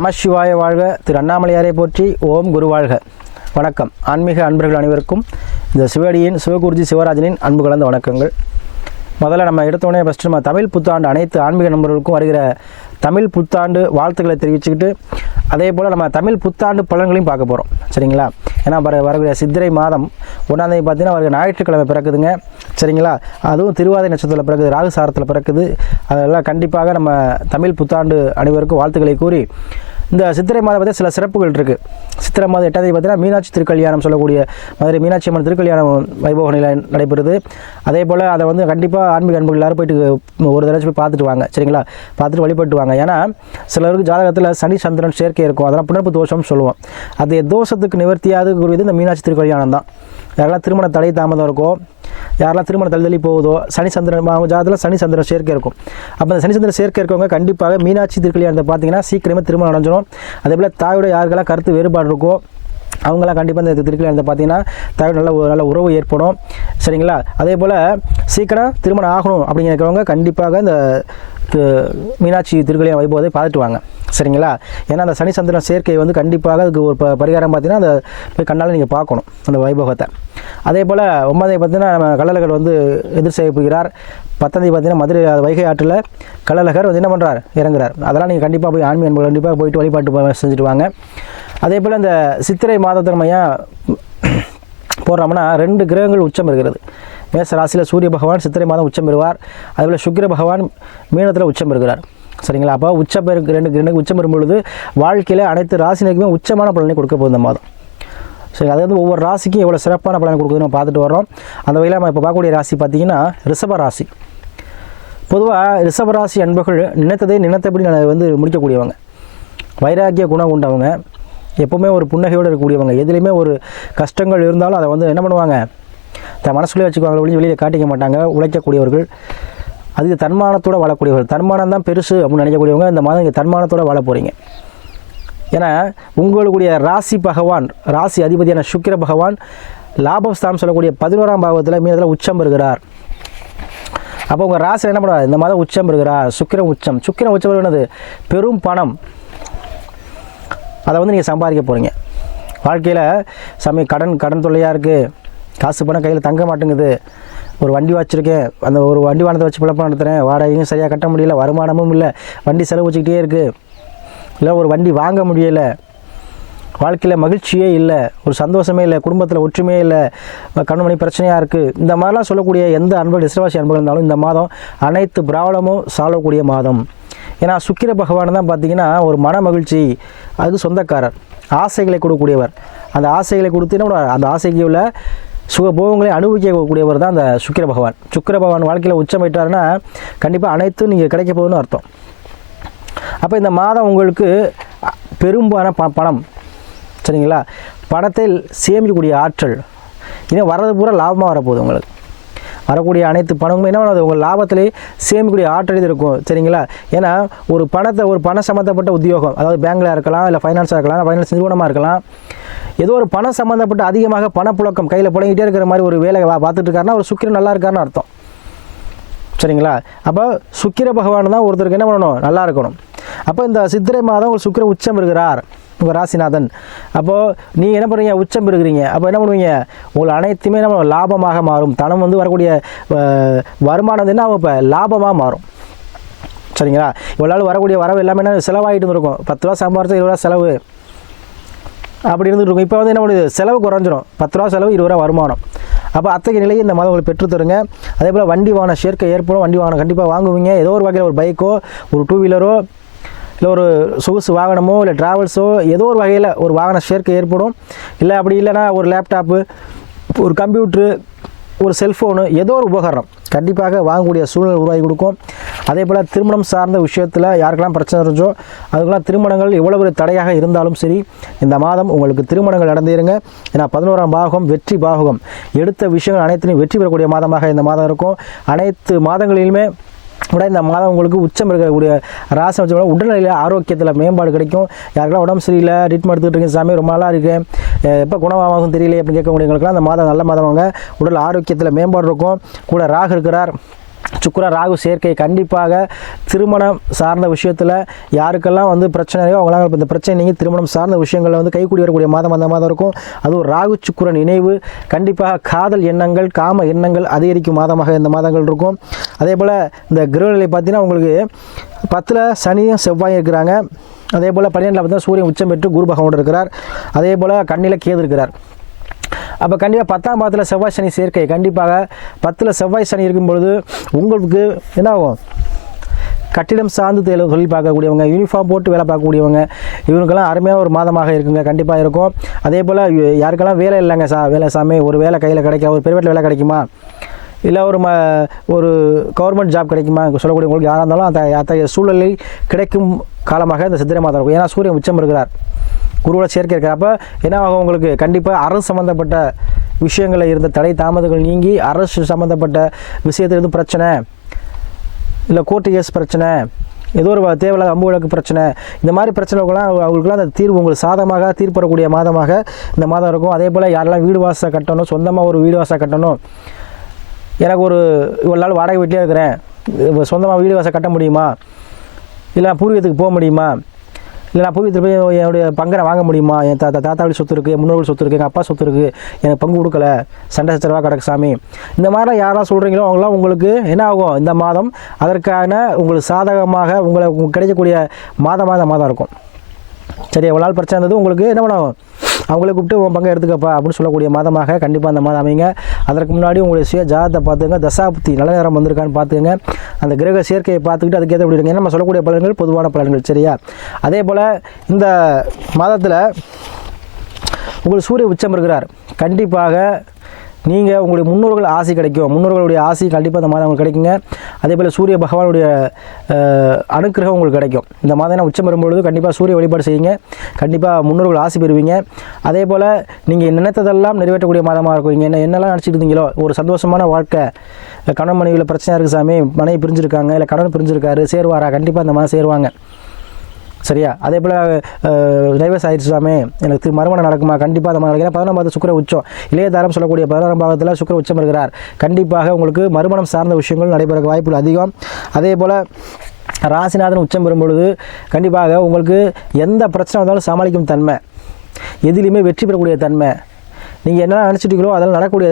நமசிவாய வாழ்க. திரு அண்ணாமலையாரை போற்றி ஓம் குரு வாழ்க. வணக்கம். ஆன்மீக அன்பர்கள் அனைவருக்கும் இந்த சிவடியின் சிவகுருஜி சிவராஜனின் அன்பு கலந்த வணக்கங்கள். முதல்ல நம்ம எடுத்தோடனே ஃபஸ்ட்டு நம்ம தமிழ் புத்தாண்டு அனைத்து ஆன்மீக நண்பர்களுக்கும் வருகிற தமிழ் புத்தாண்டு வாழ்த்துக்களை தெரிவிச்சுக்கிட்டு அதே போல் நம்ம தமிழ் புத்தாண்டு பலன்களையும் பார்க்க போகிறோம் சரிங்களா? ஏன்னா வர வரக்கூடிய சித்திரை மாதம் ஒன்றாந்தேதி பார்த்தீங்கன்னா வருகிற ஞாயிற்றுக்கிழமை பிறக்குதுங்க. சரிங்களா? அதுவும் திருவாதிரை நட்சத்திரத்தில் பிறக்குது ராகு சாரத்தில் பிறக்குது. அதெல்லாம் கண்டிப்பாக நம்ம தமிழ் புத்தாண்டு அனைவருக்கும் வாழ்த்துக்களை கூறி இந்த சித்திரை மாதம் பற்றி சில சிறப்புகள் இருக்குது சித்திரை மாதம் எட்டாம் தேதி பார்த்தீங்கன்னா மீனாட்சி திருக்கல்யாணம் சொல்லக்கூடிய மதுரை மீனாட்சி அம்மன் திருக்கல்யாணம் வைபவ நிலை நடைபெறுது. அதே போல் அதை வந்து கண்டிப்பாக ஆன்மீக அன்புகள் எல்லாரும் போயிட்டு ஒரு தடவை போய் பார்த்துட்டு வாங்க. சரிங்களா? பார்த்துட்டு வழிபட்டு வாங்க. ஏன்னா சிலருக்கு ஜாதகத்தில் சனி சந்திரன் சேர்க்கை இருக்கும். அதெல்லாம் புணர்ப்பு தோஷம்னு சொல்லுவோம். அது தோஷத்துக்கு நிவர்த்தியாக கூடியது இந்த மீனாட்சி திருக்கல்யாணம் தான் யாரெல்லாம் திருமண தடை தாமதம் இருக்கோ யாரெல்லாம் திருமணம் தள்ளி தள்ளி போகுதோ சனி சந்திரன் அவங்க ஜாதத்தில் சனி சந்திரன் சேர்க்கை இருக்கும். அப்போ அந்த சனி சந்திரன் சேர்க்கை இருக்கவங்க கண்டிப்பாக மீனாட்சி திருக்கல்யாணத்தை பார்த்தீங்கன்னா சீக்கிரமே திருமணம் அடைஞ்சிடும் அதே போல் தாயோட யாருக்கெல்லாம் கருத்து வேறுபாடு இருக்கோ அவங்களாம் கண்டிப்பாக இந்த திருக்கல்யாணத்தை பார்த்தீங்கன்னா தாயோட நல்ல நல்ல உறவு ஏற்படும். சரிங்களா? அதே போல் சீக்கிரம் திருமணம் ஆகணும் அப்படிங்கிறவங்க கண்டிப்பாக இந்த மீனாட்சி திருக்கல்யாண வைபவத்தை பார்த்துட்டு வாங்க. சரிங்களா? ஏன்னா அந்த சனி சந்திரன் சேர்க்கை வந்து கண்டிப்பாக அதுக்கு ஒரு ப- பரிகாரம் பார்த்தீங்கன்னா அந்த போய் கண்ணால் நீங்கள் பார்க்கணும் அந்த வைபவத்தை. அதே போல் ஒன்பதை பார்த்தீங்கன்னா நம்ம கள்ளழகர் வந்து எதிர் செய்ய போகிறார். பார்த்தீங்கன்னா மதுரை வைகை ஆற்றில் கள்ளழகர் வந்து என்ன பண்ணுறார் இறங்குறார். அதெல்லாம் நீங்கள் கண்டிப்பாக போய் ஆன்மீக அன்பு கண்டிப்பாக போயிட்டு வழிபாட்டு செஞ்சுட்டு வாங்க. அதே போல் இந்த சித்திரை மாதத்தை மையம் போடுறோம்னா ரெண்டு கிரகங்கள் உச்சம் இருக்கிறது. மேச ராசியில் சூரிய பகவான் சித்திரை மாதம் உச்சம் பெறுவார். அதுபோல் சுக்கிர பகவான் மீனத்தில் உச்சம் பெறுகிறார். சரிங்களா? அப்போ உச்சம் பெரு ரெண்டு ரெண்டு உச்சம் பெறும் பொழுது வாழ்க்கையில் அனைத்து ராசினருக்குமே உச்சமான பலனை கொடுக்க போகுது இந்த மாதம். சரி அது வந்து ஒவ்வொரு ராசிக்கும் எவ்வளோ சிறப்பான பலன் கொடுக்குதுன்னு நம்ம பார்த்துட்டு வரோம் அந்த வகையில் நம்ம இப்போ பார்க்கக்கூடிய ராசி பார்த்தீங்கன்னா ரிஷப ராசி. பொதுவாக ரிஷப ராசி அன்பர்கள் நினைத்ததை நினைத்தபடி நான் வந்து முடிக்கக்கூடியவங்க. வைராக்கிய குணம் கொண்டவங்க. எப்போவுமே ஒரு புன்னகையோடு இருக்கக்கூடியவங்க. எதுலேயுமே ஒரு கஷ்டங்கள் இருந்தாலும் அதை வந்து என்ன பண்ணுவாங்க? தன் மனசுலேயே வச்சுக்குவாங்க ஒழிஞ்சு வெளியில் காட்டிக்க மாட்டாங்க. உழைக்கக்கூடியவர்கள். அது தன்மானத்தோடு வாழக்கூடியவர்கள். தன்மானம் தான் பெருசு அப்படின்னு நினைக்கக்கூடியவங்க இந்த மாதம் இங்கே தன்மானத்தோடு வாழ போகிறீங்க ஏன்னா உங்களுடைய ராசி பகவான் ராசி அதிபதியான சுக்கிர பகவான் லாபஸ்தானம் சொல்லக்கூடிய பதினோராம் பாவத்தில் மீனத்தில் உச்சம் பெறுகிறார். அப்போ உங்கள் ராசி என்ன பண்ணுறாரு இந்த மாதம் உச்சம் பெறுகிறார். சுக்கிரம் உச்சம். சுக்கிரம் உச்சம் என்னது? பெரும் பணம். அதை வந்து நீங்கள் சம்பாதிக்க போகிறீங்க வாழ்க்கையில் சமய கடன் கடன் தொல்லையாக இருக்குது காசு பணம் கையில் தங்க மாட்டேங்குது. ஒரு வண்டி வச்சுருக்கேன். அந்த ஒரு வண்டி வானத்தை வச்சு பிழப்பம் நடத்துகிறேன் வாடகையும் சரியாக கட்ட முடியல வருமானமும் இல்லை. வண்டி செலவு வச்சுக்கிட்டே இருக்குது இல்லை ஒரு வண்டி வாங்க முடியலை. வாழ்க்கையில் மகிழ்ச்சியே இல்லை. ஒரு சந்தோஷமே இல்லை. குடும்பத்தில் ஒற்றுமையே இல்லை. கண்மணி பிரச்சனையாக இருக்குது இந்த மாதிரிலாம் சொல்லக்கூடிய எந்த அன்பு இஸ்ரவாசி அன்புகள் இருந்தாலும் இந்த மாதம் அனைத்து பிராபலமும் சாலக்கூடிய மாதம். ஏன்னா சுக்கிர பகவான் தான் பார்த்தீங்கன்னா ஒரு மன மகிழ்ச்சி. அதுக்கு சொந்தக்காரர். ஆசைகளை கொடுக்கக்கூடியவர். அந்த ஆசைகளை கொடுத்து என்ன அந்த ஆசைக்கு உள்ள சுகபோகங்களை அனுபவிக்கக்கூடியவர் தான் அந்த சுக்கிர பகவான். சுக்கிர பகவான் வாழ்க்கையில் உச்சமிட்டாருன்னா கண்டிப்பாக அனைத்தும் நீங்கள் கிடைக்க போகுதுன்னு அர்த்தம். அப்போ இந்த மாதம் உங்களுக்கு பெரும்பான ப பணம். சரிங்களா? பணத்தை சேமிக்கக்கூடிய ஆற்றல். இன்னும் வர்றது பூரா லாபமாக வரப்போகுது உங்களுக்கு. வரக்கூடிய அனைத்து பணமும் என்ன பண்ணாது? உங்கள் லாபத்திலே சேமிக்கக்கூடிய ஆற்றல் இது இருக்கும். சரிங்களா? ஏன்னா ஒரு பணத்தை ஒரு பணம் சம்மந்தப்பட்ட உத்தியோகம். அதாவது பேங்கில் இருக்கலாம் இல்லை ஃபைனான்ஸாக இருக்கலாம் ஃபைனான்ஸ் நிறுவனமாக இருக்கலாம். ஏதோ ஒரு பணம் சம்மந்தப்பட்ட அதிகமாக பணப்புழக்கம் கையில் புழங்கிட்டே இருக்கிற மாதிரி ஒரு வேலை வா- பார்த்துட்டு இருக்காருன்னா ஒரு சுக்கிரன் நல்லா இருக்காருன்னு அர்த்தம். சரிங்களா? அப்போ சுக்கிர பகவான் தான் ஒருத்தருக்கு என்ன பண்ணணும்? நல்லா இருக்கணும். அப்போ இந்த சித்திரை மாதம் ஒரு சுக்கிர உச்சம் இருக்கிறார் உங்கள் ராசிநாதன். அப்போது நீங்கள் என்ன பண்ணுறீங்க உச்சம் பெறுகிறீங்க. அப்போ என்ன பண்ணுவீங்க? உங்களை அனைத்துமே நம்ம லாபமாக மாறும். தனம் வந்து வரக்கூடிய வருமானம் வந்து என்ன இப்போ லாபமாக மாறும். சரிங்களா? இவ்வளோ நாள் வரக்கூடிய வரவு எல்லாமே என்ன? செலவாகிட்டு இருக்கும் பத்து ரூபா சம்பாரிச்சா இருபது ரூபா செலவு. அப்படி இருந்துட்டு இருக்கும். இப்போ வந்து என்ன பண்ணுது? செலவு குறைஞ்சிரும். பத்து ரூபா செலவு இருபது ரூபா வருமானம். அப்போ அத்தகைய நிலையை இந்த மாதம் உங்களுக்கு பெற்றுத்தருங்க அதே போல் வண்டி வாகன சேர்க்கை ஏற்படும். வண்டி வாகனம் கண்டிப்பாக வாங்குவீங்க. ஏதோ ஒரு வகையில் ஒரு பைக்கோ ஒரு டூ வீலரோ இல்லை ஒரு சொகுசு வாகனமோ இல்லை டிராவல்ஸோ ஏதோ ஒரு வகையில் ஒரு வாகன சேர்க்கை ஏற்படும். இல்லை அப்படி இல்லைன்னா ஒரு லேப்டாப்பு ஒரு கம்ப்யூட்ரு ஒரு செல்ஃபோனு ஏதோ ஒரு உபகரணம். கண்டிப்பாக வாங்கக்கூடிய சூழ்நிலை உருவாகி கொடுக்கும். அதே போல் திருமணம் சார்ந்த விஷயத்தில் யாருக்கெல்லாம் பிரச்சனை இருந்துச்சோ அதுக்கெல்லாம் திருமணங்கள் எவ்வளவு ஒரு தடையாக இருந்தாலும் சரி இந்த மாதம் உங்களுக்கு திருமணங்கள் நடந்தேருங்க ஏன்னா பதினோராம் பாகம் வெற்றி பாகம். எடுத்த விஷயங்கள் அனைத்திலையும் வெற்றி பெறக்கூடிய மாதமாக இந்த மாதம் இருக்கும். அனைத்து மாதங்களிலுமே விட இந்த மாதம் உங்களுக்கு உச்சம் இருக்கக்கூடிய ராசி வச்சு உடல்நிலையில் ஆரோக்கியத்தில் மேம்பாடு கிடைக்கும். யாருக்கெல்லாம் உடம்பு சரியில்லை ட்ரீட்மெண்ட் எடுத்துகிட்டு இருக்கேன் சாமி ரொம்ப நாளாக இருக்கேன் எப்போ குணமாகும் தெரியல அப்படின்னு கேட்கக்கூடியவங்களுக்குலாம் அந்த மாதம் நல்ல மாதம் வாங்க. உடல் ஆரோக்கியத்தில் மேம்பாடு இருக்கும். கூட ராகு இருக்கிறார். சுக்கர ராகு சேர்க்கை கண்டிப்பாக திருமணம் சார்ந்த விஷயத்தில் யாருக்கெல்லாம் வந்து பிரச்சனையோ அவங்களாம் இந்த பிரச்சனை நீங்கள் திருமணம் சார்ந்த விஷயங்களில் வந்து கைக்கூடி வரக்கூடிய மாதம் அந்த மாதம் இருக்கும். அதுவும் ராகு சுக்கிரன் இணைவு கண்டிப்பாக காதல் எண்ணங்கள் காம எண்ணங்கள் அதிகரிக்கும் மாதமாக இந்த மாதங்கள் இருக்கும். அதே போல் இந்த கிரகநிலை பார்த்தீங்கன்னா உங்களுக்கு பத்தில் சனியும் செவ்வாயும் இருக்கிறாங்க. அதே போல் பன்னிரெண்டில் பார்த்தீங்கன்னா சூரியன் உச்சம் பெற்று குரு பகவான் இருக்கிறார். அதே போல் கண்ணில் கேது இருக்கிறார். அப்போ கண்டிப்பாக பத்தாம் பாதத்தில் செவ்வாய் சனி சேர்க்கை. கண்டிப்பாக பத்தில் செவ்வாய் சனி இருக்கும் பொழுது உங்களுக்கு என்ன ஆகும்? கட்டிடம் சார்ந்து தேல தொழில் பார்க்கக்கூடியவங்க யூனிஃபார்ம் போட்டு வேலை பார்க்கக்கூடியவங்க இவங்களுக்கெல்லாம் அருமையாக ஒரு மாதமாக இருக்குங்க. கண்டிப்பாக இருக்கும். அதே போல் யாருக்கெல்லாம் வேலை இல்லைங்க சா வேலை சாமி ஒரு வேலை கையில் கிடைக்க ஒரு பிரைவேட்டில் வேலை கிடைக்குமா? இல்லை ஒரு ம ஒரு கவர்மெண்ட் ஜாப் கிடைக்குமா? சொல்லக்கூடியவங்களுக்கு யாராக இருந்தாலும் அந்த அத்தகைய சூழலில் கிடைக்கும் காலமாக இந்த சித்திரை மாதம் இருக்கும். ஏன்னா சூரியன் உச்சம் இருக்கிறார். குருவோட சேர்க்கை இருக்கிறப்ப என்ன ஆகும் உங்களுக்கு கண்டிப்பாக அரசு சம்மந்தப்பட்ட விஷயங்களில் இருந்த தடை தாமதங்கள் நீங்கி அரசு சம்மந்தப்பட்ட விஷயத்திலிருந்து பிரச்சனை இல்லை கோர்ட்டு கேஸ் பிரச்சனை ஏதோ ஒரு தேவையில்லாத அம்பு விளக்கு பிரச்சனை இந்த மாதிரி பிரச்சனைகள்லாம் அவங்களுக்குலாம் அந்த தீர்வு உங்களுக்கு சாதமாக தீர்ப்படக்கூடிய மாதமாக இந்த மாதம் இருக்கும். அதே போல் யாரெல்லாம் வீடு வாசல் கட்டணும் சொந்தமாக ஒரு வீடு வாசல் கட்டணும் எனக்கு ஒரு இவ்வளோ நாள் வாடகை வீட்டிலே இருக்கிறேன். சொந்தமாக வீடு வாசல் கட்ட முடியுமா? இல்லை பூர்வீகத்துக்கு போக முடியுமா? இல்லை நான் பூர்வீகத்தில் போய் என்னுடைய பங்கரை வாங்க முடியுமா? என் தாத்தா தாத்தாவோட சொத்து இருக்குது முன்னோர்கள் சொத்து இருக்குது எங்கள் அப்பா சொத்து இருக்குது எனக்கு பங்கு கொடுக்கல. சண்டை சச்சரவாக கிடக்கு சாமி. இந்த மாதிரிலாம் யாரெல்லாம் சொல்கிறீங்களோ அவங்களாம் உங்களுக்கு என்ன ஆகும்? இந்த மாதம் அதற்கான உங்களுக்கு சாதகமாக உங்களை உங்களுக்கு கிடைக்கக்கூடிய மாதம் மாதம் மாதம் இருக்கும். சரி எவ்வளோ நாள் பிரச்சனை இருந்தது உங்களுக்கு என்ன பண்ணும் அவங்கள கூப்பிட்டு உன் பங்கம் எடுத்துக்கப்பா அப்படின்னு சொல்லக்கூடிய மாதமாக கண்டிப்பாக அந்த மாதம் அமைங்க அதற்கு முன்னாடி உங்களுடைய சுய ஜாதத்தை பார்த்துங்க. தசாபுத்தி நல்ல நேரம் வந்திருக்கான்னு பார்த்துங்க. அந்த கிரக சேர்க்கையை பார்த்துக்கிட்டு அதுக்கேற்ற எப்படி இருங்க. நம்ம சொல்லக்கூடிய பலன்கள் பொதுவான பலன்கள் சரியா? அதே போல் இந்த மாதத்தில் உங்களுக்கு சூரிய உச்சம் இருக்கிறார். கண்டிப்பாக நீங்கள் உங்களுடைய முன்னோர்கள் ஆசை கிடைக்கும். முன்னோர்களுடைய ஆசை கண்டிப்பாக இந்த மாதம் உங்களுக்கு கிடைக்குங்க. அதே போல் சூரிய பகவானுடைய அனுக்கிரகம் உங்களுக்கு கிடைக்கும். இந்த மாதம் உச்சம் வரும்பொழுது கண்டிப்பாக சூரிய வழிபாடு செய்யுங்க. கண்டிப்பாக முன்னோர்கள் ஆசை பெறுவீங்க. அதே போல் நீங்கள் நினைத்ததெல்லாம் நிறைவேற்றக்கூடிய மாதமாக இருக்கும். நீங்கள் என்ன என்னெல்லாம் நினச்சிட்டு இருந்தீங்களோ ஒரு சந்தோஷமான வாழ்க்கை. இல்லை கணவன் மனைவியில் பிரச்சனையாக இருக்குது சாமி. மனைவி பிரிஞ்சிருக்காங்க. இல்லை கணவன் பிரிஞ்சிருக்காரு. சேருவாரா? கண்டிப்பாக இந்த மாதம் சேருவாங்க. சரியா? அதே போல் டைவர்ஸ் ஆயிடுச்சு எனக்கு திரு மறுமணம் நடக்குமா? கண்டிப்பாக அந்த மாதிரி பதினொன்றாம் பாவத்து சுக்கர உச்சம். இளையதாரம் சொல்லக்கூடிய பதினோராம் பாகத்தில் சுக்கர உச்சம் இருக்கிறார். கண்டிப்பாக உங்களுக்கு மறுமணம் சார்ந்த விஷயங்கள் நடைபெற வாய்ப்புகள் அதிகம். அதே போல் ராசிநாதன் உச்சம் பெறும்பொழுது கண்டிப்பாக உங்களுக்கு எந்த பிரச்சனை வந்தாலும் சமாளிக்கும் தன்மை. எதிலையுமே வெற்றி பெறக்கூடிய தன்மை. நீங்கள் என்ன நினச்சிட்டீங்களோ அதெல்லாம் நடக்கக்கூடிய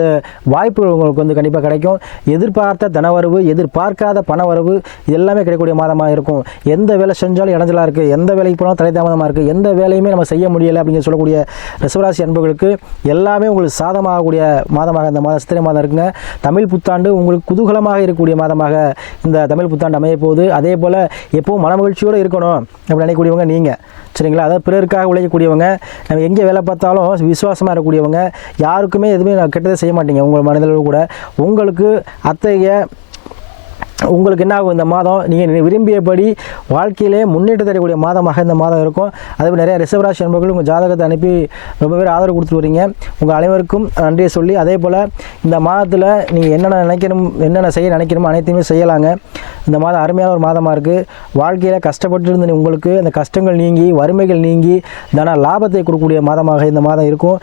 வாய்ப்புகள் உங்களுக்கு வந்து கண்டிப்பாக கிடைக்கும். எதிர்பார்த்த தனவரவு எதிர்பார்க்காத பணவரவு இது எல்லாமே கிடைக்கக்கூடிய மாதமாக இருக்கும். எந்த வேலை செஞ்சாலும் இடைஞ்சலாக இருக்குது எந்த வேலைக்கு போனாலும் தலைதாமதமாக இருக்குது எந்த வேலையுமே நம்ம செய்ய முடியலை அப்படின்னு சொல்லக்கூடிய ரிசவராசி அன்புகளுக்கு எல்லாமே உங்களுக்கு சாதமாகக்கூடிய மாதமாக இந்த மாதம் சித்திரை மாதம் இருக்குங்க. தமிழ் புத்தாண்டு உங்களுக்கு குதூகலமாக இருக்கக்கூடிய மாதமாக இந்த தமிழ் புத்தாண்டு அமைய போகுது அதே போல் எப்பவும் மனமகிழ்ச்சியோடு இருக்கணும் அப்படி நினைக்கக்கூடியவங்க நீங்கள் சரிங்களா? அதாவது பிறருக்காக உழைக்கக்கூடியவங்க. நம்ம எங்கே வேலை பார்த்தாலும் விசுவாசமாக இருக்கக்கூடியவங்க. யாருக்குமே எதுவுமே நான் கெட்டதே செய்ய மாட்டீங்க. உங்கள் மனதில் கூட. உங்களுக்கு அத்தகைய உங்களுக்கு என்ன ஆகும் இந்த மாதம்? நீங்கள் விரும்பியபடி வாழ்க்கையிலே முன்னேற்றம் தரக்கூடிய மாதமாக இந்த மாதம் இருக்கும். அதே போல் நிறைய ரிசர்வராசி நண்பர்கள் உங்கள் ஜாதகத்தை அனுப்பி ரொம்ப பேர் ஆதரவு கொடுத்துட்டு வரீங்க. உங்கள் அனைவருக்கும் நன்றியை சொல்லி அதே போல் இந்த மாதத்தில் நீங்கள் என்னென்ன நினைக்கணும் என்னென்ன செய்ய நினைக்கணுமோ அனைத்தையுமே செய்யலாங்க. இந்த மாதம் அருமையான ஒரு மாதமாக இருக்குது வாழ்க்கையில் கஷ்டப்பட்டு இருந்த உங்களுக்கு அந்த கஷ்டங்கள் நீங்கி வறுமைகள் நீங்கி தன லாபத்தை கொடுக்கக்கூடிய மாதமாக இந்த மாதம் இருக்கும்.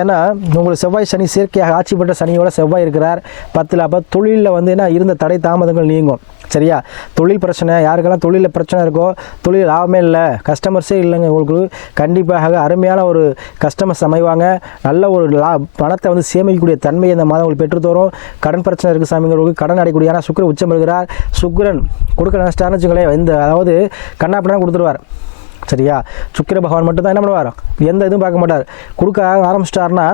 ஏன்னா உங்களுக்கு செவ்வாய் சனி செயற்கையாக ஆட்சி பெற்ற சனியோட செவ்வாய் இருக்கிறார். பத்தில் அப்போ தொழிலில் வந்து என்ன இருந்த தடை தாமதங்கள் நீங்கும் சரியா? தொழில் பிரச்சனை யாருக்கெல்லாம் தொழிலில் பிரச்சனை இருக்கோ தொழில் லாபமே இல்லை. கஸ்டமர்ஸே இல்லைங்க உங்களுக்கு. கண்டிப்பாக அருமையான ஒரு கஸ்டமர்ஸ் அமைவாங்க நல்ல ஒரு லா பணத்தை வந்து சேமிக்கக்கூடிய தன்மையை இந்த மாதம் உங்களுக்கு பெற்றுத்தரும் கடன் பிரச்சனை இருக்குது சாமிங்கிறவங்களுக்கு கடன் அடைக்கூடிய ஆனால் சுக்கரன் உச்சம் இருக்கிறார் சுக்கிரன் கொடுக்க நினச்சிட்டாருன்னு வச்சுங்களேன் இந்த அதாவது கண்ணாப்பினா கொடுத்துருவார். சரியா? சுக்கிர பகவான் மட்டும் தான் என்ன பண்ணுவார்? எந்த இதுவும் பார்க்க மாட்டார். கொடுக்க ஆரம்பிச்சிட்டாருன்னா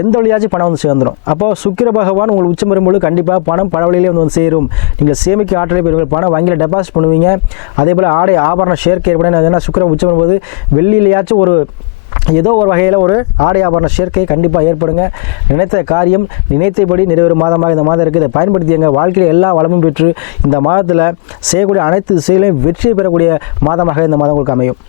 எந்த வழியாச்சும் பணம் வந்து சேர்ந்துடும் அப்போ சுக்கிர பகவான் உங்களுக்கு உச்சம் வரும்போது கண்டிப்பாக பணம் பல வழியிலே வந்து வந்து சேரும். நீங்கள் சேமிக்க ஆற்றலை பெறுவீங்க பணம் வங்கியில் டெபாசிட் பண்ணுவீங்க. அதே போல் ஆடை ஆபரண சேர்க்கை ஏற்பட ஏன்னா சுக்கிர உச்சம் வரும்போது வெள்ளியிலேயாச்சும் ஒரு ஏதோ ஒரு வகையில் ஒரு ஆடை ஆபரண சேர்க்கை கண்டிப்பாக ஏற்படுங்க. நினைத்த காரியம் நினைத்தபடி நிறைவேறும் மாதமாக இந்த மாதம் இருக்குது. இதை பயன்படுத்தி எங்கள் வாழ்க்கையில் எல்லா வளமும் பெற்று இந்த மாதத்தில் செய்யக்கூடிய அனைத்து செயலையும் வெற்றி பெறக்கூடிய மாதமாக இந்த மாதம் உங்களுக்கு அமையும்.